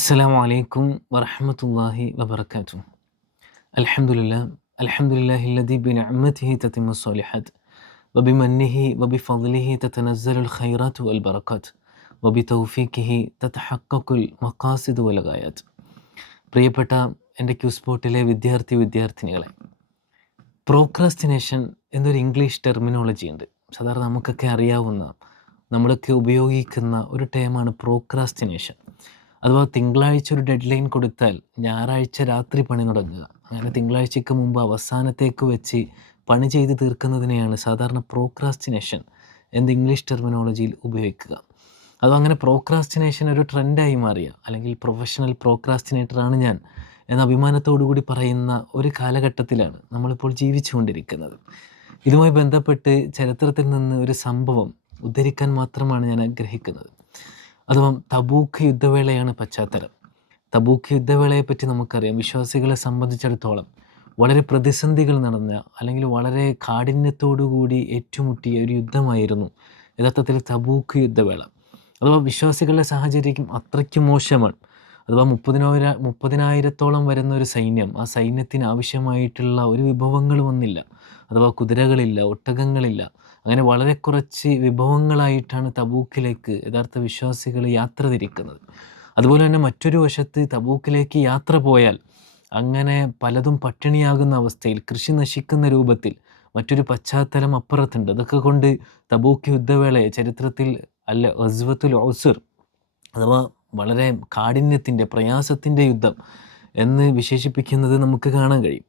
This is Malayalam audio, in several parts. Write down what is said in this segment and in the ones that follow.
السلام عليكم ورحمة الله وبركاته. الحمد لله الحمد لله الذي بنعمته تتم الصالحات وبمنه وبفضله تتنزل الخيرات والبركات وبتوفيقه تتحقق المقاصد والغايات. പ്രിയപ്പെട്ട എൻ്റെ ക്യൂസ്പോർട്ടിലെ വിദ്യാർത്ഥിനികളെ, പ്രോക്രാസ്റ്റിനേഷൻ എന്നൊരു ഇംഗ്ലീഷ് ടെർമിനോളജി ഉണ്ട്. സാധാരണ നമുക്കൊക്കെ അറിയാവുന്ന, നമ്മളൊക്കെ ഉപയോഗിക്കുന്ന ഒരു ടേമാണ് പ്രോക്രാസ്റ്റിനേഷൻ. അഥവാ തിങ്കളാഴ്ച ഒരു ഡെഡ് ലൈൻ കൊടുത്താൽ ഞായറാഴ്ച രാത്രി പണി തുടങ്ങുക. അങ്ങനെ തിങ്കളാഴ്ചയ്ക്ക് മുമ്പ് അവസാനത്തേക്ക് വെച്ച് പണി ചെയ്ത് തീർക്കുന്നതിനെയാണ് സാധാരണ പ്രോക്രാസ്റ്റിനേഷൻ എന്ന ഇംഗ്ലീഷ് ടെർമിനോളജിയിൽ ഉപയോഗിക്കുക. അതോ അങ്ങനെ പ്രോക്രാസ്റ്റിനേഷൻ ഒരു ട്രെൻഡായി മാറിയ, അല്ലെങ്കിൽ പ്രൊഫഷണൽ പ്രോക്രാസ്റ്റിനേറ്ററാണ് ഞാൻ എന്ന അഭിമാനത്തോടു കൂടി പറയുന്ന ഒരു കാലഘട്ടത്തിലാണ് നമ്മളിപ്പോൾ ജീവിച്ചുകൊണ്ടിരിക്കുന്നത്. ഇതുമായി ബന്ധപ്പെട്ട് ചരിത്രത്തിൽ നിന്ന് ഒരു സംഭവം ഉദ്ധരിക്കാൻ മാത്രമാണ് ഞാൻ ആഗ്രഹിക്കുന്നത്. അഥവാ തബൂക്ക് യുദ്ധവേളയാണ് പശ്ചാത്തലം. തബൂക്ക് യുദ്ധവേളയെപ്പറ്റി നമുക്കറിയാം. വിശ്വാസികളെ സംബന്ധിച്ചിടത്തോളം വളരെ പ്രതിസന്ധികൾ നടന്ന, അല്ലെങ്കിൽ വളരെ കാഠിന്യത്തോടുകൂടി ഏറ്റുമുട്ടിയ ഒരു യുദ്ധമായിരുന്നു യഥാർത്ഥത്തിൽ തബൂക്ക് യുദ്ധവേള. അഥവാ വിശ്വാസികളുടെ സാഹചര്യം അത്രയ്ക്ക് മോശമാണ്. അഥവാ 30,000-ത്തോളം വരുന്ന ഒരു സൈന്യം, ആ സൈന്യത്തിന് ആവശ്യമായിട്ടുള്ള ഒരു വിഭവങ്ങളും ഒന്നില്ല. അഥവാ കുതിരകളില്ല, ഒട്ടകങ്ങളില്ല. അങ്ങനെ വളരെ കുറച്ച് വിഭവങ്ങളായിട്ടാണ് തബൂക്കിലേക്ക് യഥാർത്ഥ വിശ്വാസികൾ യാത്ര തിരിക്കുന്നത്. അതുപോലെ തന്നെ മറ്റൊരു വശത്ത് തബൂക്കിലേക്ക് യാത്ര പോയാൽ അങ്ങനെ പലതും പട്ടിണിയാകുന്ന അവസ്ഥയിൽ, കൃഷി നശിക്കുന്ന രൂപത്തിൽ മറ്റൊരു പശ്ചാത്തലം അപ്പുറത്തുണ്ട്. അതൊക്കെ കൊണ്ട് തബൂക്ക് യുദ്ധവേളയെ ചരിത്രത്തിൽ ഗസ്വത്തുൽ ഉസ്ർ അഥവാ വളരെ കാഠിന്യത്തിൻ്റെ, പ്രയാസത്തിൻ്റെ യുദ്ധം എന്ന് വിശേഷിപ്പിക്കുന്നത് നമുക്ക് കാണാൻ കഴിയും.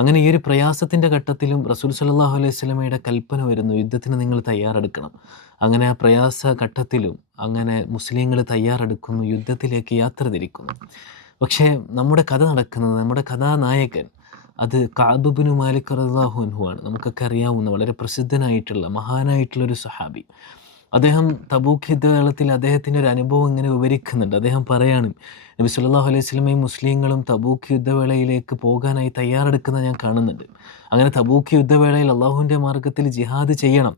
അങ്ങനെ ഈ ഒരു പ്രയാസത്തിൻ്റെ ഘട്ടത്തിലും റസൂൽ സല്ലല്ലാഹു അലൈഹി വസല്ലമയുടെ കൽപ്പന വരുന്നു, യുദ്ധത്തിന് നിങ്ങൾ തയ്യാറെടുക്കണം. അങ്ങനെ ആ പ്രയാസ ഘട്ടത്തിലും അങ്ങനെ മുസ്ലിങ്ങൾ തയ്യാറെടുക്കുന്നു, യുദ്ധത്തിലേക്ക് യാത്ര തിരിക്കുന്നു. പക്ഷേ നമ്മുടെ കഥ നടക്കുന്നത്, നമ്മുടെ കഥാനായകൻ അത് കഅബ് ഇബ്നു മാലിക് റളിയല്ലാഹു അൻഹു ആണ്. നമുക്കൊക്കെ അറിയാവുന്ന വളരെ പ്രസിദ്ധനായിട്ടുള്ള മഹാനായിട്ടുള്ളൊരു സഹാബി. അദ്ദേഹം തബൂക്ക് യുദ്ധവേളത്തിൽ അദ്ദേഹത്തിൻ്റെ ഒരു അനുഭവം ഇങ്ങനെ വിവരിക്കുന്നുണ്ട്. അദ്ദേഹം പറയാണ്, നബി സല്ലല്ലാഹു അലൈഹി വസല്ലമയും മുസ്ലിങ്ങളും തബൂക്ക് യുദ്ധവേളയിലേക്ക് പോകാനായി തയ്യാറെടുക്കുന്നത് ഞാൻ കാണുന്നുണ്ട്. അങ്ങനെ തബൂക്ക് യുദ്ധവേളയിൽ അള്ളാഹുവിൻ്റെ മാർഗ്ഗത്തിൽ ജിഹാദ് ചെയ്യണം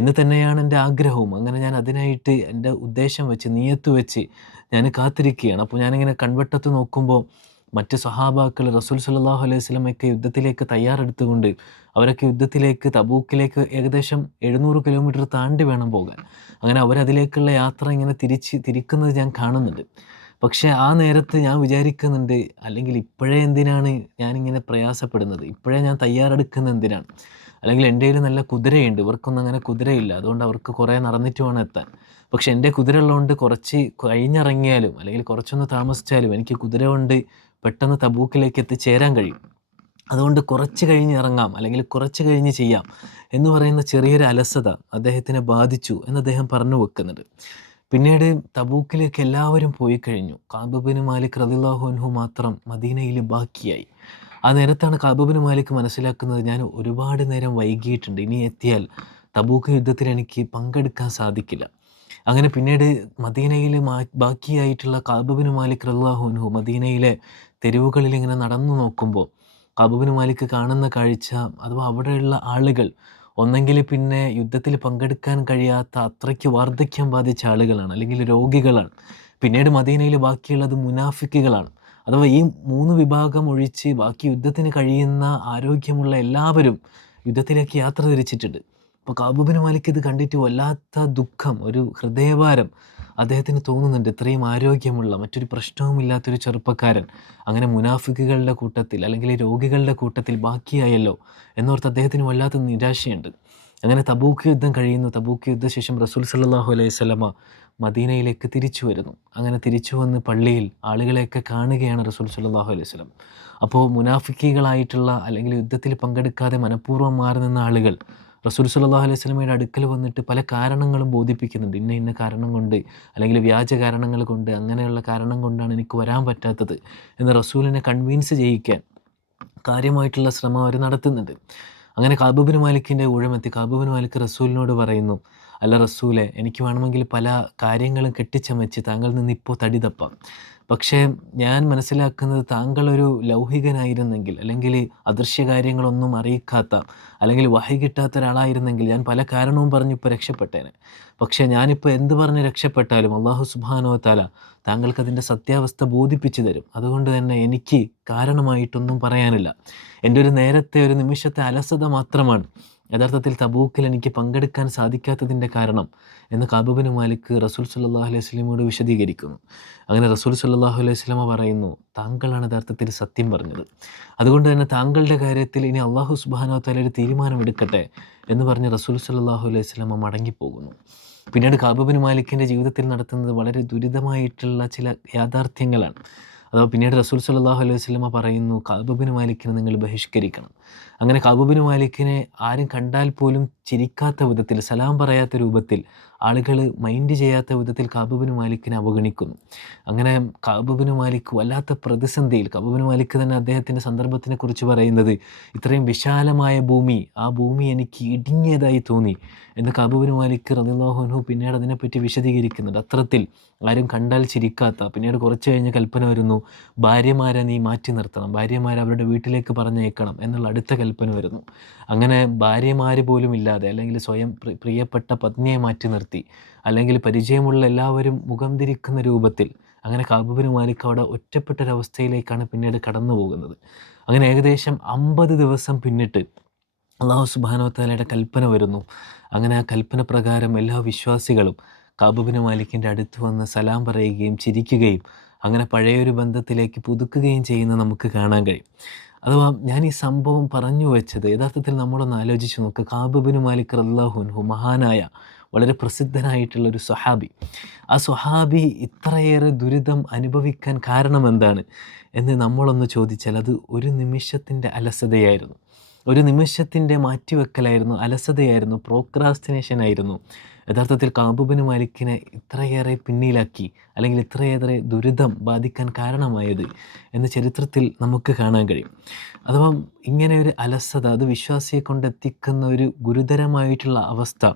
എന്ന് തന്നെയാണ് എൻ്റെ ആഗ്രഹവും. അങ്ങനെ ഞാൻ അതിനായിട്ട് എൻ്റെ ഉദ്ദേശം വെച്ച്, നിയത്ത് വെച്ച് ഞാൻ കാത്തിരിക്കുകയാണ്. അപ്പോൾ ഞാനിങ്ങനെ കൺവെട്ടത്ത് നോക്കുമ്പോൾ മറ്റ് സ്വഹാബാക്കൾ റസൂൽ സല്ലല്ലാഹു അലൈഹി വസല്ലമയൊക്കെ യുദ്ധത്തിലേക്ക് തയ്യാറെടുത്തുകൊണ്ട് അവരൊക്കെ യുദ്ധത്തിലേക്ക് തബൂക്കിലേക്ക് ഏകദേശം 700 കിലോമീറ്റർ താണ്ടി വേണം പോകാൻ. അങ്ങനെ അവരതിലേക്കുള്ള യാത്ര ഇങ്ങനെ തിരിക്കുന്നത് ഞാൻ കാണുന്നുണ്ട്. പക്ഷേ ആ നേരത്ത് ഞാൻ വിചാരിക്കുന്നുണ്ട്, അല്ലെങ്കിൽ ഇപ്പോഴേ എന്തിനാണ് ഞാനിങ്ങനെ പ്രയാസപ്പെടുന്നത്, ഇപ്പോഴേ ഞാൻ തയ്യാറെടുക്കുന്നത് എന്തിനാണ്? അല്ലെങ്കിൽ എൻ്റെ കയ്യിൽ നല്ല കുതിരയുണ്ട്, ഇവർക്കൊന്നും അങ്ങനെ കുതിരയില്ല, അതുകൊണ്ട് അവർക്ക് കുറേ നടന്നിട്ട് വേണം എത്താൻ. പക്ഷെ എൻ്റെ കുതിര ഉള്ളതുകൊണ്ട് കുറച്ച് കഴിഞ്ഞിറങ്ങിയാലും അല്ലെങ്കിൽ കുറച്ചൊന്ന് താമസിച്ചാലും എനിക്ക് കുതിര കൊണ്ട് പെട്ടെന്ന് തബൂക്കിലേക്ക് എത്തിച്ചേരാൻ കഴിയും. അതുകൊണ്ട് കുറച്ച് കഴിഞ്ഞ് ഇറങ്ങാം, അല്ലെങ്കിൽ കുറച്ച് കഴിഞ്ഞ് ചെയ്യാം എന്ന് പറയുന്ന ചെറിയൊരു അലസത അദ്ദേഹത്തിനെ ബാധിച്ചു എന്ന് അദ്ദേഹം പറഞ്ഞു വെക്കുന്നുണ്ട്. പിന്നീട് തബൂക്കിലേക്ക് എല്ലാവരും പോയി കഴിഞ്ഞു. കഅബ് ഇബ്നു മാലിക് റളിയല്ലാഹു അൻഹു മാത്രം മദീനയിൽ ബാക്കിയായി. ആ നേരത്താണ് കഅബ് ഇബ്നു മാലിക് മനസ്സിലാക്കുന്നത്, ഞാൻ ഒരുപാട് നേരം വൈകിയിട്ടുണ്ട്, ഇനി എത്തിയാൽ തബൂക്ക് യുദ്ധത്തിൽ എനിക്ക് പങ്കെടുക്കാൻ സാധിക്കില്ല. അങ്ങനെ പിന്നീട് മദീനയിൽ ബാക്കിയായിട്ടുള്ള കഅബ് ഇബ്നു മാലിക് റളിയല്ലാഹു അൻഹു മദീനയിലെ തെരുവുകളിൽ ഇങ്ങനെ നടന്നു നോക്കുമ്പോൾ കഅബ് ഇബ്നു മാലിക് കാണുന്ന കാഴ്ച, അഥവാ അവിടെയുള്ള ആളുകൾ ഒന്നെങ്കിൽ പിന്നെ യുദ്ധത്തിൽ പങ്കെടുക്കാൻ കഴിയാത്ത അത്രയ്ക്ക് വാർദ്ധക്യം ബാധിച്ച ആളുകളാണ്, അല്ലെങ്കിൽ രോഗികളാണ്. പിന്നീട് മദീനയിൽ ബാക്കിയുള്ളത് മുനാഫിക്കുകളാണ്. അഥവാ ഈ 3 വിഭാഗം ഒഴിച്ച് ബാക്കി യുദ്ധത്തിന് കഴിയുന്ന ആരോഗ്യമുള്ള എല്ലാവരും യുദ്ധത്തിലേക്ക് യാത്ര തിരിച്ചിട്ടുണ്ട്. അപ്പോൾ കഅബ് ഇബ്നു മാലിക് ഇത് കണ്ടിട്ട് വല്ലാത്ത ദുഃഖം, ഒരു ഹൃദയഭാരം അദ്ദേഹത്തിന് തോന്നുന്നുണ്ട്. ഇത്രയും ആരോഗ്യമുള്ള, മറ്റൊരു പ്രശ്നവുമില്ലാത്തൊരു ചെറുപ്പക്കാരൻ അങ്ങനെ മുനാഫിക്കുകളുടെ കൂട്ടത്തിൽ, അല്ലെങ്കിൽ രോഗികളുടെ കൂട്ടത്തിൽ ബാക്കിയായല്ലോ എന്നോർത്ത് അദ്ദേഹത്തിന് വല്ലാത്ത നിരാശയുണ്ട്. അങ്ങനെ തബൂക്ക് യുദ്ധം കഴിയുന്നു. തബൂക്ക് യുദ്ധശേഷം റസൂൽ സല്ലല്ലാഹു അലൈഹി വസല്ലമ മദീനയിലേക്ക് തിരിച്ചു വരുന്നു. അങ്ങനെ തിരിച്ചു വന്ന് പള്ളിയിൽ ആളുകളെയൊക്കെ കാണുകയാണ് റസൂൽ സല്ലല്ലാഹു അലൈഹി വസല്ലം. അപ്പോൾ മുനാഫിക്കുകളായിട്ടുള്ള, അല്ലെങ്കിൽ യുദ്ധത്തിൽ പങ്കെടുക്കാതെ മനഃപൂർവ്വം മാറി നിന്ന ആളുകൾ റസൂൽ സല്ലല്ലാഹു അലൈഹി വസല്ലമയുടെ അടുക്കൽ വന്നിട്ട് പല കാരണങ്ങളും ബോധിപ്പിക്കുന്നുണ്ട്. ഇന്ന ഇന്ന കാരണം കൊണ്ട്, അല്ലെങ്കിൽ വ്യാജ കാരണങ്ങൾ കൊണ്ട്, അങ്ങനെയുള്ള കാരണം കൊണ്ടാണ് എനിക്ക് വരാൻ പറ്റാത്തത് എന്ന് റസൂലിനെ കൺവിൻസ് ചെയ്യിക്കാൻ കാര്യമായിട്ടുള്ള ശ്രമം അവർ നടത്തുന്നുണ്ട്. അങ്ങനെ കഅബ് ഇബ്നു മാലിക്കിൻ്റെ ഊഴമെത്തി. കഅബ് ഇബ്നു മാലിക് റസൂലിനോട് പറയുന്നു, അല്ല റസൂലെ, എനിക്ക് വേണമെങ്കിൽ പല കാര്യങ്ങളും കെട്ടിച്ചമച്ച് താങ്കളിൽ നിന്ന് ഇപ്പോൾ തടി തപ്പാം. പക്ഷേ ഞാൻ മനസ്സിലാക്കുന്നത് താങ്കളൊരു ലൗഹികനായിരുന്നെങ്കിൽ, അല്ലെങ്കിൽ അദൃശ്യ കാര്യങ്ങളൊന്നും അറിയിക്കാത്ത, അല്ലെങ്കിൽ വഹി കിട്ടാത്ത ഒരാളായിരുന്നെങ്കിൽ ഞാൻ പല കാരണവും പറഞ്ഞ് ഇപ്പോൾ രക്ഷപ്പെട്ടേനെ. പക്ഷേ ഞാനിപ്പോൾ എന്ത് പറഞ്ഞ് രക്ഷപ്പെട്ടാലും അല്ലാഹു സുബ്ഹാനഹു വ തആല താങ്കൾക്കതിൻ്റെ സത്യാവസ്ഥ ബോധിപ്പിച്ചു തരും. അതുകൊണ്ട് തന്നെ എനിക്ക് കാരണമായിട്ടൊന്നും പറയാനില്ല. എൻ്റെ ഒരു നേരത്തെ ഒരു നിമിഷത്തെ അലസത മാത്രമാണ് യഥാർത്ഥത്തിൽ തബൂക്കിൽ എനിക്ക് പങ്കെടുക്കാൻ സാധിക്കാത്തതിൻ്റെ കാരണം എന്ന് കഅബ് ബിൻ മാലിക് റസൂൽ സ്വല്ലല്ലാഹു അലൈഹി വസല്ലമയോട് വിശദീകരിക്കുന്നു. അങ്ങനെ റസൂൽ സ്വല്ലല്ലാഹു അലൈഹി വസല്ലമ പറയുന്നു, താങ്കളാണ് യഥാർത്ഥത്തിൽ സത്യം പറഞ്ഞത്. അതുകൊണ്ട് തന്നെ താങ്കളുടെ കാര്യത്തിൽ ഇനി അല്ലാഹു സുബ്ഹാനഹു വ തആല ഒരു തീരുമാനമെടുക്കട്ടെ എന്ന് പറഞ്ഞ് റസൂൽ സ്വല്ലല്ലാഹു അലൈഹി വസല്ലമ മടങ്ങിപ്പോകുന്നു. പിന്നീട് കഅബ് ബിൻ മാലിക്കിൻ്റെ ജീവിതത്തിൽ നടത്തുന്നത് വളരെ ദുരിതമായിട്ടുള്ള ചില യാഥാർത്ഥ്യങ്ങളാണ്. അഥവാ പിന്നീട് റസൂൽ സ്വല്ലല്ലാഹു അലൈഹി വസല്ലമ പറയുന്നു, കഅബ് ബിൻ മാലിക്കിനെ നിങ്ങൾ ബഹിഷ്കരിക്കണം. അങ്ങനെ കഅബ് ബിൻ മാലിക്കിനെ ആരും കണ്ടാൽ പോലും ചിരിക്കാത്ത വിധത്തിൽ, സലാം പറയാത്ത രൂപത്തിൽ, ആളുകൾ മൈൻഡ് ചെയ്യാത്ത വിധത്തിൽ കഅബ് ബിൻ മാലിക്കിനെ അവഗണിക്കുന്നു. അങ്ങനെ കഅബ് ബിൻ മാലിക് വല്ലാത്ത പ്രതിസന്ധിയിൽ, കഅബ് ബിൻ മാലിക് തന്നെ അദ്ദേഹത്തിൻ്റെ സന്ദർഭത്തിനെ കുറിച്ച് പറയുന്നത്, ഇത്രയും വിശാലമായ ഭൂമി, ആ ഭൂമി എനിക്ക് ഇടുങ്ങിയതായി തോന്നി എന്ന് കഅബ് ബിൻ മാലിക് റളിയല്ലാഹു അൻഹു പിന്നീട് അതിനെപ്പറ്റി വിശദീകരിക്കുന്നുണ്ട്. അത്തരത്തിൽ ആരും കണ്ടാൽ ചിരിക്കാത്ത, പിന്നീട് കുറച്ച് കഴിഞ്ഞ് കൽപ്പന വരുന്നു, ഭാര്യമാരെ നീ മാറ്റി നിർത്തണം, ഭാര്യമാരെ അവരുടെ വീട്ടിലേക്ക് പറഞ്ഞയക്കണം എന്നുള്ള അടുത്ത കൽപ്പന വരുന്നു. അങ്ങനെ ഭാര്യമാർ പോലും ഇല്ലാതെ, അല്ലെങ്കിൽ സ്വയം പ്രിയപ്പെട്ട പത്നിയെ മാറ്റി നിർത്തി, അല്ലെങ്കിൽ പരിചയമുള്ള എല്ലാവരും മുഖം തിരിക്കുന്ന രൂപത്തിൽ, അങ്ങനെ കഅബ് ബിൻ മാലിക് അവിടെ ഒറ്റപ്പെട്ടൊരവസ്ഥയിലേക്കാണ് പിന്നീട് കടന്നു പോകുന്നത്. അങ്ങനെ ഏകദേശം 50 ദിവസം പിന്നിട്ട് അല്ലാഹു സുബ്ഹാനഹു വ തആലയുടെ കൽപ്പന വരുന്നു. അങ്ങനെ ആ കൽപ്പന പ്രകാരം എല്ലാ വിശ്വാസികളും കഅബ് ബിൻ മാലിക്കിൻ്റെ അടുത്ത് വന്ന് സലാം പറയുകയും ചിരിക്കുകയും അങ്ങനെ പഴയൊരു ബന്ധത്തിലേക്ക് പുതുക്കുകയും ചെയ്യുന്നത് നമുക്ക് കാണാൻ കഴിയും. അഥവാ ഞാൻ ഈ സംഭവം പറഞ്ഞു വെച്ചത്, യഥാർത്ഥത്തിൽ നമ്മളൊന്ന് ആലോചിച്ച് നോക്കുക. കഅബ് ബിൻ മാലിക് റളിയല്ലാഹു അൻഹു മഹാനായ, വളരെ പ്രസിദ്ധനായിട്ടുള്ള ഒരു സ്വഹാബി. ആ സ്വഹാബി ഇത്രയേറെ ദുരിതം അനുഭവിക്കാൻ കാരണം എന്താണ് എന്ന് നമ്മളൊന്ന് ചോദിച്ചാൽ, അത് ഒരു നിമിഷത്തിൻ്റെ അലസതയായിരുന്നു. ഒരു നിമിഷത്തിൻ്റെ മാറ്റിവെക്കലായിരുന്നു, അലസതയായിരുന്നു, പ്രോക്രാസ്റ്റിനേഷൻ ആയിരുന്നു യഥാർത്ഥത്തിൽ കഅബ് ബിൻ മാലിക്കിനെ ഇത്രയേറെ പിന്നിലാക്കി, അല്ലെങ്കിൽ ഇത്രയേറെ ദുരിതം ബാധിക്കാൻ കാരണമായത് എന്ന് ചരിത്രത്തിൽ നമുക്ക് കാണാൻ കഴിയും. അഥവാ ഇങ്ങനെ ഒരു അലസത, അത് വിശ്വാസിയെ കൊണ്ടെത്തിക്കുന്ന ഒരു ഗുരുതരമായിട്ടുള്ള അവസ്ഥ,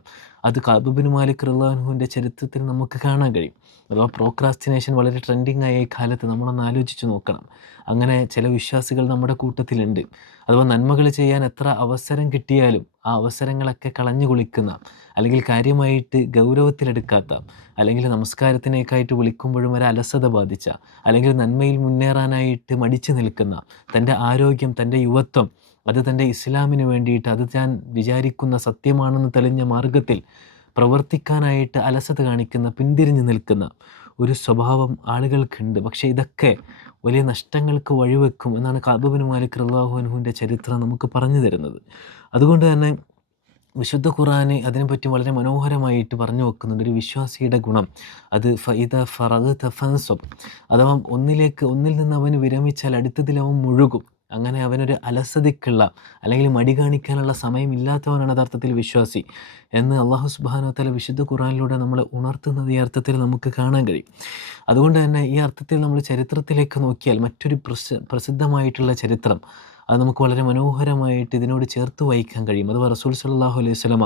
അത് കഅബ് ബിൻ മാലിക് റളിയല്ലാഹു അൻഹുവിൻ്റെ ചരിത്രത്തിൽ നമുക്ക് കാണാൻ കഴിയും. അഥവാ പ്രോക്രാസ്റ്റിനേഷൻ വളരെ ട്രെൻഡിങ് ആയ ഈ കാലത്ത് നമ്മളൊന്ന് ആലോചിച്ച് നോക്കണം. അങ്ങനെ ചില വിശ്വാസികൾ നമ്മുടെ കൂട്ടത്തിലുണ്ട്. അഥവാ നന്മകൾ ചെയ്യാൻ എത്ര അവസരം കിട്ടിയാലും ആ അവസരങ്ങളൊക്കെ കളഞ്ഞു കുളിക്കുന്ന, അല്ലെങ്കിൽ കാര്യമായിട്ട് ഗൗരവത്തിലെടുക്കാത്ത, അല്ലെങ്കിൽ നമസ്കാരത്തിനേക്കായിട്ട് വിളിക്കുമ്പോഴും ഒരു അലസത ബാധിച്ച, അല്ലെങ്കിൽ നന്മയിൽ മുന്നേറാനായിട്ട് മടിച്ചു നിൽക്കുന്ന, തൻ്റെ ആരോഗ്യം, തൻ്റെ യുവത്വം, അത് തൻ്റെ ഇസ്ലാമിന് വേണ്ടിയിട്ട്, അത് ഞാൻ വിചാരിക്കുന്ന സത്യമാണെന്ന് തെളിഞ്ഞ മാർഗത്തിൽ പ്രവർത്തിക്കാനായിട്ട് അലസത കാണിക്കുന്ന, പിന്തിരിഞ്ഞു നിൽക്കുന്ന ഒരു സ്വഭാവം ആളുകൾക്കുണ്ട്. പക്ഷേ ഇതൊക്കെ വലിയ നഷ്ടങ്ങൾക്ക് വഴിവെക്കും എന്നാണ് കഅബ് ബിൻ മാലിക് റളിയല്ലാഹു അൻഹുവിൻ്റെ ചരിത്രം നമുക്ക് പറഞ്ഞു തരുന്നത്. അതുകൊണ്ട് തന്നെ വിശുദ്ധ ഖുർആന് അതിനെപ്പറ്റി വളരെ മനോഹരമായിട്ട് പറഞ്ഞു വെക്കുന്നുണ്ട്. ഒരു വിശ്വാസിയുടെ ഗുണം അത് ഫഇദ ഫറഗ്ത ഫൻസബ്, അഥവാ ഒന്നിൽ നിന്ന് അവന് വിരമിച്ചാൽ അടുത്തതിൽ അവൻ മുഴുകും. അങ്ങനെ അവനൊരു അലസതയ്ക്കുള്ള, അല്ലെങ്കിൽ മടി കാണിക്കാനുള്ള സമയമില്ലാത്തവനാണ് യഥാർത്ഥത്തിൽ വിശ്വാസി എന്ന് അല്ലാഹു സുബ്ഹാനഹു വ തആല വിശുദ്ധ ഖുർആനിലൂടെ നമ്മളെ ഉണർത്തുന്നത് ഈ അർത്ഥത്തിൽ നമുക്ക് കാണാൻ കഴിയും. അതുകൊണ്ട് തന്നെ ഈ അർത്ഥത്തിൽ നമ്മൾ ചരിത്രത്തിലേക്ക് നോക്കിയാൽ, മറ്റൊരു പ്രസിദ്ധമായിട്ടുള്ള ചരിത്രം, അത് നമുക്ക് വളരെ മനോഹരമായിട്ട് ഇതിനോട് ചേർത്ത് വായിക്കാൻ കഴിയും. അഥവാ റസൂൽ സ്വല്ലല്ലാഹു അലൈഹി വസല്ലമ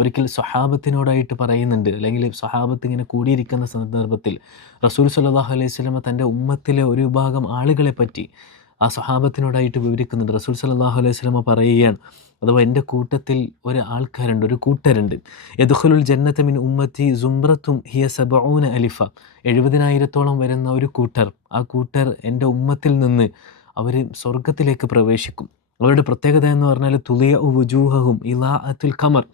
ഒരിക്കൽ സ്വഹാബത്തിനോടായിട്ട് പറയുന്നുണ്ട്, അല്ലെങ്കിൽ സ്വഹാബത്ത് ഇങ്ങനെ കൂടിയിരിക്കുന്ന സന്ദർഭത്തിൽ റസൂൽ സ്വല്ലല്ലാഹു അലൈഹി വസല്ലമ തൻ്റെ ഉമ്മത്തിലെ ഒരു വിഭാഗം ആളുകളെ പറ്റി ആ സ്വഹാബത്തിനോടായിട്ട് വിവരിക്കുന്നുണ്ട്. റസൂൽ സ്വല്ലല്ലാഹു അലൈഹി വസല്ലമ പറയുകയാണ്, അഥവാ എൻ്റെ കൂട്ടത്തിൽ ഒരു ആൾക്കാരുണ്ട്, ഒരു കൂട്ടരുണ്ട്, യദ്ഖുലുൽ ജന്നത മിൻ ഉമ്മത്തി സുംറത്തും ഹിയ സബഊന അലിഫ, 70,000-ഓളം വരുന്ന ഒരു കൂട്ടർ, ആ കൂട്ടർ എൻ്റെ ഉമ്മത്തിൽ നിന്ന് അവർ സ്വർഗത്തിലേക്ക് പ്രവേശിക്കും. അവരുടെ പ്രത്യേകത എന്ന് പറഞ്ഞാൽ തുളിയഉ വുജൂഹഹും ഇളാഅത്തുൽ ഖമർ,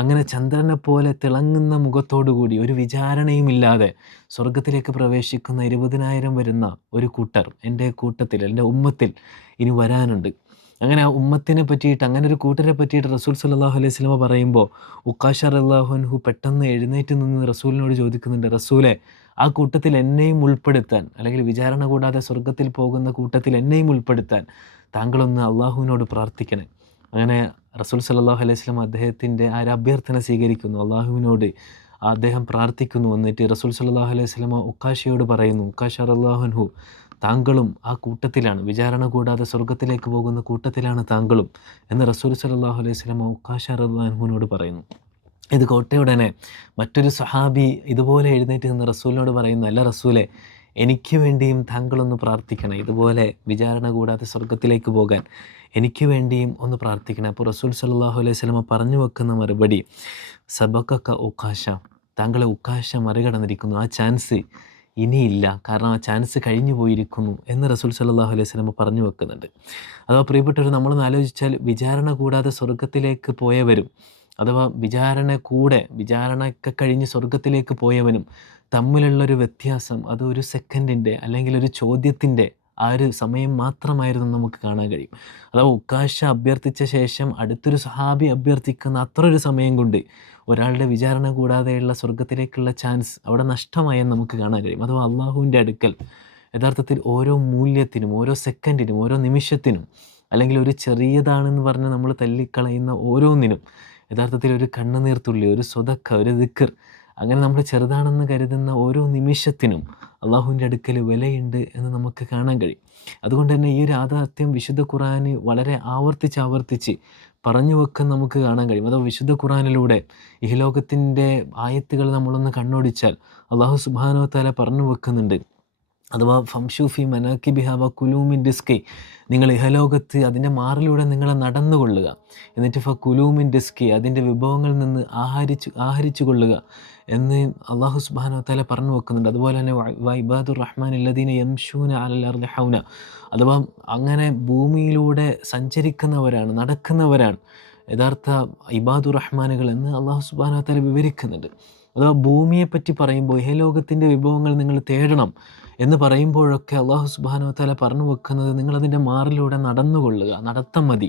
അങ്ങനെ ചന്ദ്രനെ പോലെ തിളങ്ങുന്ന മുഖത്തോടുകൂടി ഒരു വിചാരണയുമില്ലാതെ സ്വർഗത്തിലേക്ക് പ്രവേശിക്കുന്ന 20,000 വരുന്ന ഒരു കൂട്ടർ എൻ്റെ കൂട്ടത്തിൽ, എൻ്റെ ഉമ്മത്തിൽ ഇനി വരാനുണ്ട്. അങ്ങനെ ആ ഉമ്മത്തിനെ പറ്റിയിട്ട്, അങ്ങനെ ഒരു കൂട്ടരെ പറ്റിയിട്ട് റസൂൽ സ്വല്ലല്ലാഹു അലൈഹി വസല്ലമ പറയുമ്പോൾ ഉക്കാശ റളിയല്ലാഹു അൻഹു പെട്ടെന്ന് എഴുന്നേറ്റ് നിന്ന് റസൂലിനോട് ചോദിക്കുന്നുണ്ട്, റസൂലെ, ആ കൂട്ടത്തിൽ എന്നെയും ഉൾപ്പെടുത്താൻ, അല്ലെങ്കിൽ വിചാരണ കൂടാതെ സ്വർഗത്തിൽ പോകുന്ന കൂട്ടത്തിൽ എന്നെയും ഉൾപ്പെടുത്താൻ താങ്കളൊന്ന് അള്ളാഹുവിനോട് പ്രാർത്ഥിക്കണേ. അങ്ങനെ റസൂൽ സല്ലല്ലാഹു അലൈഹി വസല്ലം അദ്ദേഹത്തിൻ്റെ ആ ഒരു അഭ്യർത്ഥന സ്വീകരിക്കുന്നു, അള്ളാഹുവിനോട് അദ്ദേഹം പ്രാർത്ഥിക്കുന്നു. എന്നിട്ട് റസൂൽ സല്ലല്ലാഹു അലൈഹി വസല്ലം ഉക്കാശയോട് പറയുന്നു, ഉക്കാശ റളിയല്ലാഹു അൻഹു, താങ്കളും ആ കൂട്ടത്തിലാണ്, വിചാരണ കൂടാതെ സ്വർഗത്തിലേക്ക് പോകുന്ന കൂട്ടത്തിലാണ് താങ്കളും എന്ന് റസൂൽ സല്ലല്ലാഹു അലൈഹി വസല്ലം ഉക്കാശ റളിയല്ലാഹു അൻഹുവിനോട് പറയുന്നു. ഇത് കോട്ടയുടനെ മറ്റൊരു സഹാബി ഇതുപോലെ എഴുന്നേറ്റ് നിന്ന് റസൂലിനോട് പറയുന്നു, അല്ല റസൂലെ, എനിക്ക് വേണ്ടിയും താങ്കളൊന്ന് പ്രാർത്ഥിക്കണം, ഇതുപോലെ വിചാരണ കൂടാതെ സ്വർഗത്തിലേക്ക് പോകാൻ എനിക്ക് വേണ്ടിയും ഒന്ന് പ്രാർത്ഥിക്കണം. അപ്പോൾ റസൂൽ സല്ലല്ലാഹു അലൈഹി വസല്ലമ പറഞ്ഞു വെക്കുന്ന മറുപടി, സബഖക ഉഖാശ, താങ്കളെ ഉഖാശ മറികടന്നിരിക്കുന്നു, ആ ചാൻസ് ഇനിയില്ല, കാരണം ആ ചാൻസ് കഴിഞ്ഞു പോയിരിക്കുന്നു എന്ന് റസൂൽ സല്ലല്ലാഹു അലൈഹി വസല്ലമ പറഞ്ഞു വെക്കുന്നുണ്ട്. അഥവാ പ്രിയപ്പെട്ടവർ, നമ്മളൊന്ന് ആലോചിച്ചാൽ വിചാരണ കൂടാതെ സ്വർഗത്തിലേക്ക് പോയവരും അഥവാ വിചാരണയൊക്കെ കഴിഞ്ഞ് സ്വർഗത്തിലേക്ക് പോയവനും തമ്മിലുള്ളൊരു വ്യത്യാസം അത് ഒരു സെക്കൻഡിൻ്റെ അല്ലെങ്കിൽ ഒരു ചോദ്യത്തിൻ്റെ ആ ഒരു സമയം മാത്രമായിരുന്നു നമുക്ക് കാണാൻ കഴിയും. അഥവാ ഉക്കാശ അഭ്യർത്ഥിച്ച ശേഷം അടുത്തൊരു സഹാബി അഭ്യർത്ഥിക്കുന്ന അത്ര ഒരു സമയം കൊണ്ട് ഒരാളുടെ വിചാരണ കൂടാതെയുള്ള സ്വർഗത്തിലേക്കുള്ള ചാൻസ് അവിടെ നഷ്ടമായെന്ന് നമുക്ക് കാണാൻ കഴിയും. അഥവാ അള്ളാഹുവിൻ്റെ അടുക്കൽ യഥാർത്ഥത്തിൽ ഓരോ മൂല്യത്തിനും, ഓരോ സെക്കൻഡിനും, ഓരോ നിമിഷത്തിനും, അല്ലെങ്കിൽ ഒരു ചെറിയതാണെന്ന് പറഞ്ഞ് നമ്മൾ തള്ളിക്കളയുന്ന ഓരോന്നിനും യഥാർത്ഥത്തിൽ ഒരു കണ്ണുനീർത്തുള്ളി, ഒരു സ്വതക്ക, ഒരു ദിക്ർ, അങ്ങനെ നമ്മൾ ചെറുതാണെന്ന് കരുതുന്ന ഓരോ നിമിഷത്തിനും അള്ളാഹുവിൻ്റെ അടുക്കൽ വിലയുണ്ട് എന്ന് നമുക്ക് കാണാൻ കഴിയും. അതുകൊണ്ട് തന്നെ ഈ ഒരു യാഥാർത്ഥ്യം വിശുദ്ധ ഖുർആന് വളരെ ആവർത്തിച്ച് പറഞ്ഞു വെക്കാൻ നമുക്ക് കാണാൻ കഴിയും. അതോ വിശുദ്ധ ഖുർആനിലൂടെ ഇഹലോകത്തിൻ്റെ ആയത്തുകൾ നമ്മളൊന്ന് കണ്ണോടിച്ചാൽ അള്ളാഹു സുബ്ഹാനഹു വ തആല പറഞ്ഞു വെക്കുന്നുണ്ട്, അഥവാ ഫംശു ഫി മനാകിബിഹ വ കുലൂ മിൻ റിസ്കി, നിങ്ങൾ ഇഹലോകത്ത് അതിൻ്റെ മാറിലൂടെ നിങ്ങൾ നടന്നുകൊള്ളുക, എന്നിട്ട് കുലൂ മിൻ റിസ്കി, അതിൻ്റെ വിഭവങ്ങളിൽ നിന്ന് ആഹരിച്ചു കൊള്ളുക എന്ന് അള്ളാഹു സുബ്ഹാനഹു വ തആല പറഞ്ഞു വെക്കുന്നുണ്ട്. അതുപോലെ തന്നെ വ ഇബാദുർ റഹ്മാൻ അല്ലദീന യംശൂന അലൽ അർളി ഹൗന, അഥവാ അങ്ങനെ ഭൂമിയിലൂടെ സഞ്ചരിക്കുന്നവരാണ്, നടക്കുന്നവരാണ് യഥാർത്ഥ ഇബാദുർ റഹ്മാനുകൾ എന്ന് അള്ളാഹു സുബ്ഹാനഹു വ തആല വിവരിക്കുന്നുണ്ട്. അഥവാ ഭൂമിയെപ്പറ്റി പറയുമ്പോൾ ഇഹലോകത്തിൻ്റെ വിഭവങ്ങൾ നിങ്ങൾ തേടണം എന്ന് പറയുമ്പോഴൊക്കെ അള്ളാഹു സുബ്ഹാനഹു വ തആല പറഞ്ഞു വെക്കുന്നത്, നിങ്ങളതിൻ്റെ മാറിലൂടെ നടന്നുകൊള്ളുക, നടത്തം മതി.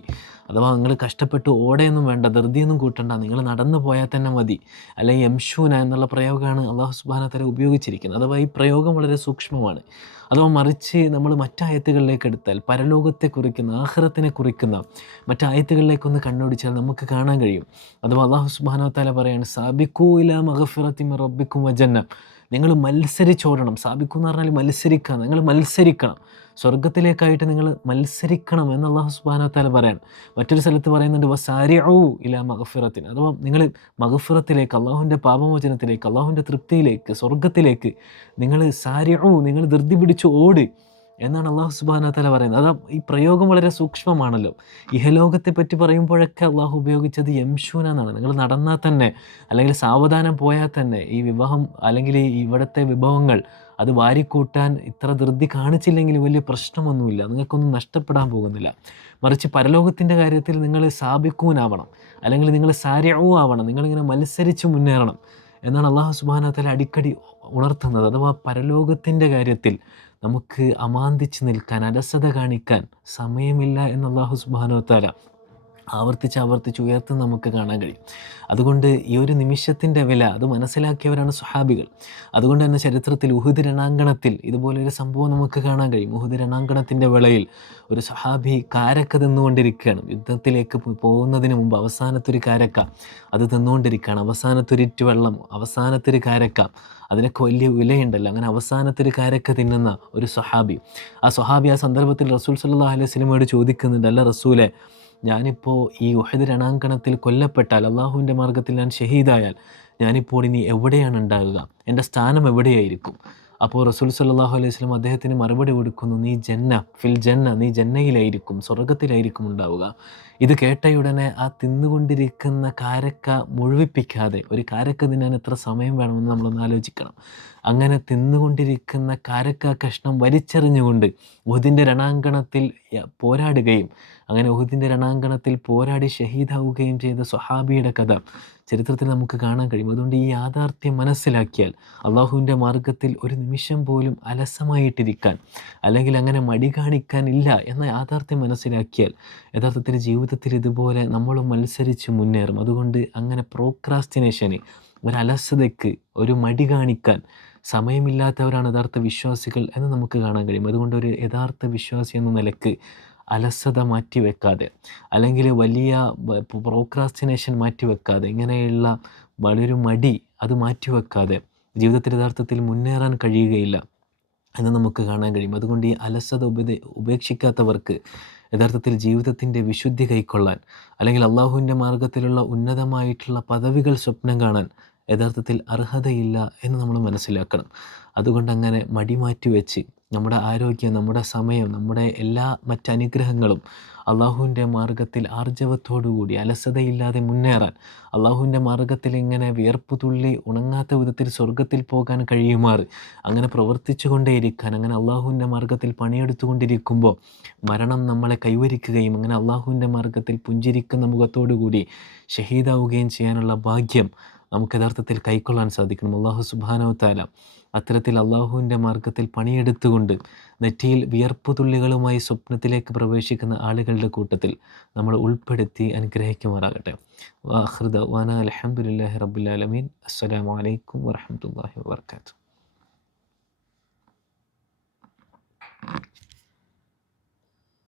അഥവാ നിങ്ങൾ കഷ്ടപ്പെട്ട് ഓടെയൊന്നും വേണ്ട, ധൃതിയൊന്നും കൂട്ടണ്ട, നിങ്ങൾ നടന്നു പോയാൽ തന്നെ മതി. അല്ലെങ്കിൽ യംശൂന എന്നുള്ള പ്രയോഗമാണ് അള്ളാഹു സുബ്ഹാനഹു വ തആല ഉപയോഗിച്ചിരിക്കുന്നത്. അഥവാ ഈ പ്രയോഗം വളരെ സൂക്ഷ്മമാണ്. അഥവാ മറിച്ച് നമ്മൾ മറ്റായത്തുകളിലേക്ക് എടുത്താൽ പരലോകത്തെ കുറിക്കുന്ന, ആഖിറത്തിനെ കുറിക്കുന്ന മറ്റായത്തുകളിലേക്കൊന്ന് കണ്ണോടിച്ചാൽ നമുക്ക് കാണാൻ കഴിയും. അഥവാ അള്ളാഹു സുബ്ഹാനഹു വ തആല പറയാണ്, സാബിഖൂ ഇലാ മഗ്ഫിറത്തി മിർ റബ്ബിക്കും വജന്ന, നിങ്ങൾ മത്സരിച്ചോടണം. സാബിഖു എന്ന് പറഞ്ഞാൽ മത്സരിക്കുക, നിങ്ങൾ മത്സരിക്കണം, സ്വർഗത്തിലേക്കായിട്ട് നിങ്ങൾ മത്സരിക്കണം എന്ന് അള്ളാഹു സുബ്ഹാനഹു വ തആല പറയാണ്. മറ്റൊരു സ്ഥലത്ത് പറയുന്നുണ്ട്, വസാരിഉ ഇലാ മഗ്ഫിറത്തിൻ, അഥവാ നിങ്ങൾ മഗ്ഫിറത്തിലേക്ക്, അള്ളാഹുവിൻ്റെ പാപമോചനത്തിലേക്ക്, അള്ളാഹുവിൻ്റെ തൃപ്തിയിലേക്ക്, സ്വർഗത്തിലേക്ക് നിങ്ങൾ സാരിഉ, നിങ്ങൾ ധൃതി പിടിച്ച് ഓട് എന്നാണ് അള്ളാഹു സുബ്ഹാനഹു വ തആല പറയുന്നത്. അതാ ഈ പ്രയോഗം വളരെ സൂക്ഷ്മമാണല്ലോ. ഇഹലോകത്തെ പറ്റി പറയുമ്പോഴൊക്കെ അള്ളാഹു ഉപയോഗിച്ചത് യംശൂന എന്നാണ്, നിങ്ങൾ നടന്നാൽ തന്നെ, അല്ലെങ്കിൽ സാവധാനം പോയാൽ തന്നെ ഈ വിവാഹം അല്ലെങ്കിൽ ഈ ഇവിടുത്തെ വിഭവങ്ങൾ അത് വാരിക്കൂട്ടാൻ ഇത്ര ധൃതി കാണിച്ചില്ലെങ്കിൽ വലിയ പ്രശ്നമൊന്നുമില്ല, നിങ്ങൾക്കൊന്നും നഷ്ടപ്പെടാൻ പോകുന്നില്ല. മറിച്ച് പരലോകത്തിൻ്റെ കാര്യത്തിൽ നിങ്ങൾ സാബിഖൂനാവണം, അല്ലെങ്കിൽ നിങ്ങൾ സാരിഉ ആവണം, നിങ്ങളിങ്ങനെ മത്സരിച്ച് മുന്നേറണം എന്നാണ് അള്ളാഹു സുബ്ഹാനഹു വ തആല അടിക്കടി ഉണർത്തുന്നത്. അഥവാ പരലോകത്തിൻ്റെ കാര്യത്തിൽ നമുക്ക് അമാന്തിച്ച് നിൽക്കാൻ, അലസത കാണിക്കാൻ സമയമില്ല എന്ന് അല്ലാഹു സുബ്ഹാനഹു വ തആല ആവർത്തിച്ച് ഉയർത്തുന്ന നമുക്ക് കാണാൻ കഴിയും. അതുകൊണ്ട് ഈ ഒരു നിമിഷത്തിൻ്റെ വില അത് മനസ്സിലാക്കിയവരാണ് സ്വഹാബികൾ. അതുകൊണ്ട് തന്നെ ചരിത്രത്തിൽ ഉഹുദ് രണാങ്കണത്തിൽ ഇതുപോലൊരു സംഭവം നമുക്ക് കാണാൻ കഴിയും. ഉഹുദ് രണാങ്കണത്തിൻ്റെ വേളയിൽ ഒരു സ്വഹാബി കാരക്ക തിന്നുകൊണ്ടിരിക്കുകയാണ്. യുദ്ധത്തിലേക്ക് പോകുന്നതിന് മുമ്പ് അവസാനത്തൊരു കാരക്ക അത് തിന്നുകൊണ്ടിരിക്കുകയാണ്. അവസാനത്തൊരിറ്റ് വെള്ളം, അവസാനത്തൊരു കാരക്ക, അതിനൊക്കെ വലിയ വിലയുണ്ടല്ലോ. അങ്ങനെ അവസാനത്തൊരു കാരക്ക തിന്നുന്ന ഒരു സ്വഹാബി, ആ സന്ദർഭത്തിൽ റസൂൽ സല്ലല്ലാഹു അലൈഹി വസല്ലമയോട് ചോദിക്കുന്നുണ്ട്, അല്ല റസൂലെ, ഞാനിപ്പോൾ ഈ ഉഹദ് രണാങ്കണത്തിൽ കൊല്ലപ്പെട്ടാൽ, അള്ളാഹുവിൻ്റെ മാർഗ്ഗത്തിൽ ഞാൻ ഷഹീദായാൽ, ഞാനിപ്പോൾ ഇനി എവിടെയാണ് ഉണ്ടാകുക, എൻ്റെ സ്ഥാനം എവിടെയായിരിക്കും? അപ്പോൾ റസൂൽ സല്ലല്ലാഹു അലൈഹി വസല്ലം അദ്ദേഹത്തിന് മറുപടി കൊടുക്കുന്നു, നീ ഫിൽ ജന്ന, നീ ജന്നയിലായിരിക്കും, സ്വർഗത്തിലായിരിക്കും ഉണ്ടാവുക. ഇത് കേട്ടയുടനെ ആ തിന്നുകൊണ്ടിരിക്കുന്ന കാരക്ക മുഴുവിപ്പിക്കാതെ, ഒരു കാരക്ക തിന്നാൻ എത്ര സമയം വേണമെന്ന് നമ്മളൊന്ന് ആലോചിക്കണം. അങ്ങനെ തിന്നുകൊണ്ടിരിക്കുന്ന കാരക്ക കഷ്ണം വലിച്ചെറിഞ്ഞുകൊണ്ട് ഉഹദിൻ്റെ രണാങ്കണത്തിൽ പോരാടുകയും, അങ്ങനെ ഉഹദിൻ്റെ രണാങ്കണത്തിൽ പോരാടി ഷഹീദാവുകയും ചെയ്ത സ്വഹാബിയുടെ കഥ ചരിത്രത്തിൽ നമുക്ക് കാണാൻ കഴിയും. അതുകൊണ്ട് ഈ യാഥാർത്ഥ്യം മനസ്സിലാക്കിയാൽ, അള്ളാഹുവിൻ്റെ മാർഗ്ഗത്തിൽ ഒരു നിമിഷം പോലും അലസമായിട്ടിരിക്കാൻ, അല്ലെങ്കിൽ അങ്ങനെ മടി കാണിക്കാനില്ല എന്ന യാഥാർത്ഥ്യം മനസ്സിലാക്കിയാൽ, യഥാർത്ഥത്തിൽ ജീവിതത്തിൽ ഇതുപോലെ നമ്മളും മത്സരിച്ച് മുന്നേറും. അതുകൊണ്ട് അങ്ങനെ പ്രോക്രാസ്റ്റിനേഷന്, ഒരു അലസതയ്ക്ക്, ഒരു മടി കാണിക്കാൻ സമയമില്ലാത്തവരാണ് യഥാർത്ഥ വിശ്വാസികൾ എന്ന് നമുക്ക് കാണാൻ കഴിയും. അതുകൊണ്ട് ഒരു യഥാർത്ഥ വിശ്വാസി എന്ന നിലക്ക് അലസത മാറ്റിവെക്കാതെ, അല്ലെങ്കിൽ വലിയ പ്രോക്രാസ്റ്റിനേഷൻ മാറ്റിവെക്കാതെ, ഇങ്ങനെയുള്ള വളരെ മടി അത് മാറ്റിവെക്കാതെ ജീവിതത്തിൽ യഥാർത്ഥത്തിൽ മുന്നേറാൻ കഴിയുകയില്ല എന്ന് നമുക്ക് കാണാൻ കഴിയും. അതുകൊണ്ട് ഈ അലസത ഉപേക്ഷിക്കാത്തവർക്ക് യഥാർത്ഥത്തിൽ ജീവിതത്തിൻ്റെ വിശുദ്ധി കൈക്കൊള്ളാൻ, അല്ലെങ്കിൽ അള്ളാഹുവിൻ്റെ മാർഗത്തിലുള്ള ഉന്നതമായിട്ടുള്ള പദവികൾ സ്വപ്നം കാണാൻ യഥാർത്ഥത്തിൽ അർഹതയില്ല എന്ന് നമ്മൾ മനസ്സിലാക്കണം. അതുകൊണ്ട് അങ്ങനെ മടിമാറ്റി വെച്ച് നമ്മുടെ ആരോഗ്യം, നമ്മുടെ സമയം, നമ്മുടെ എല്ലാ മറ്റനുഗ്രഹങ്ങളും അള്ളാഹുവിൻ്റെ മാർഗത്തിൽ ആർജവത്തോടുകൂടി അലസതയില്ലാതെ മുന്നേറാൻ, അള്ളാഹുവിൻ്റെ മാർഗത്തിൽ ഇങ്ങനെ വിയർപ്പ് തുള്ളി ഉണങ്ങാത്ത വിധത്തിൽ സ്വർഗത്തിൽ പോകാൻ കഴിയുമാറ് അങ്ങനെ പ്രവർത്തിച്ചു കൊണ്ടേയിരിക്കാൻ, അങ്ങനെ അള്ളാഹുവിൻ്റെ മാർഗത്തിൽ പണിയെടുത്തുകൊണ്ടിരിക്കുമ്പോൾ മരണം നമ്മളെ കൈവരിക്കുകയും അങ്ങനെ അള്ളാഹുവിൻ്റെ മാർഗത്തിൽ പുഞ്ചിരിക്കുന്ന മുഖത്തോടു കൂടി ഷഹീദാവുകയും ചെയ്യാനുള്ള ഭാഗ്യം നമുക്ക് യഥാർത്ഥത്തിൽ കൈക്കൊള്ളാൻ സാധിക്കണം. അള്ളാഹു സുബ്ഹാനഹു വ തആല അത്തരത്തിൽ അള്ളാഹുവിൻ്റെ മാർഗത്തിൽ പണിയെടുത്തുകൊണ്ട് നെറ്റിയിൽ വിയർപ്പു തുള്ളികളുമായി സ്വപ്നത്തിലേക്ക് പ്രവേശിക്കുന്ന ആളുകളുടെ കൂട്ടത്തിൽ നമ്മൾ ഉൾപ്പെടുത്തി അനുഗ്രഹിക്കുമാറാകട്ടെ. വആഖിറു ദഅ്വാനാ അൽഹംദുലില്ലാഹി റബ്ബിൽ ആലമീൻ. അസ്സലാമു അലൈക്കും വറഹ്മത്തുള്ളാഹി വബറകാതുഹു.